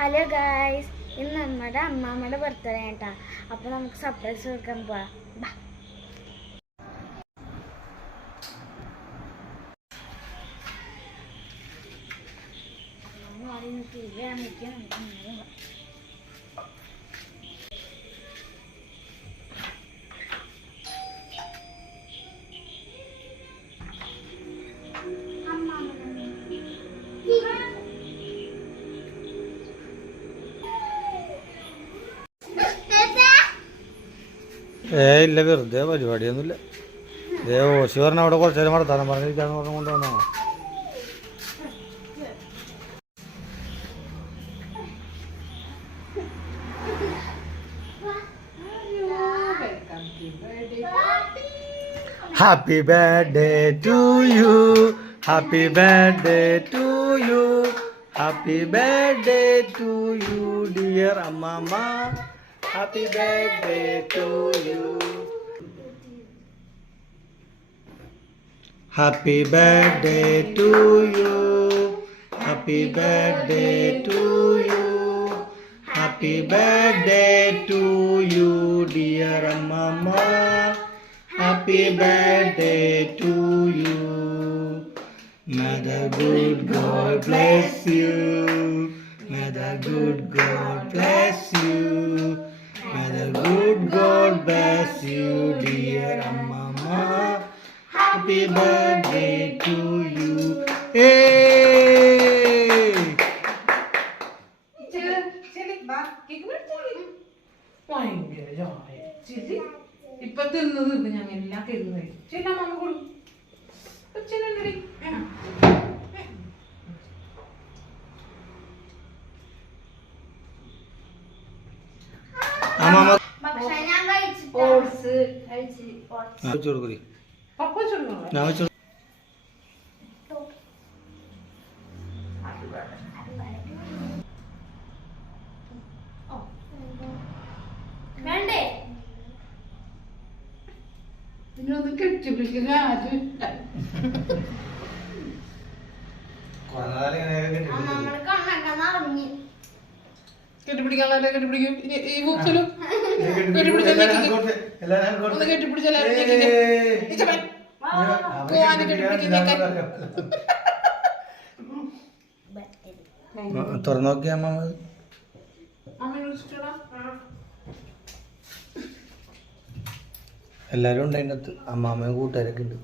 Hello guys, ഇന്ന് നമ്മുടെ അമ്മാമ്മയുടെ birthday കേട്ടാ. അപ്പോൾ നമുക്ക് സർപ്രൈസ് കൊടുക്കാൻ പോവാം. ഇല്ല, വെറുതെ പരിപാടിയൊന്നുമില്ല. ഓശി പറഞ്ഞ അവിടെ കുറച്ചു നേരം വർത്താനം പറഞ്ഞിരിക്കാന്ന് പറഞ്ഞ കൊണ്ടുവന്നോ. Happy birthday to you, happy birthday to you, happy birthday to you dear അമ്മാമ്മ. Happy birthday to you. Happy birthday to you. Happy birthday to you. Happy birthday to you, dear Mama. Happy birthday to you. May the good God bless you. May the good God bless you. May the good God bless you, dear Mama. Happy birthday to you. Hey! ഇപ്പൊ തിന്നത് ഞാൻ എല്ലാം കരുതുന്നത് ചെല്ലാ mama കൊടുക്കും. വേണ്ടേ ഇതൊന്ന് കെട്ടിപ്പിടിക്കുന്ന കെട്ടിപ്പിടിക്കാനുള്ള കെട്ടിപ്പിടിക്കും. ഈ ബുക്സിലും ഒന്ന് കെട്ടിപ്പിടിച്ചാലും തുറന്നു നോക്കിയാ അമ്മ. എല്ലാരും ഉണ്ട് അതിനകത്ത്. അമ്മാമ്മയും കൂട്ടുകാരൊക്കെ ഉണ്ട്.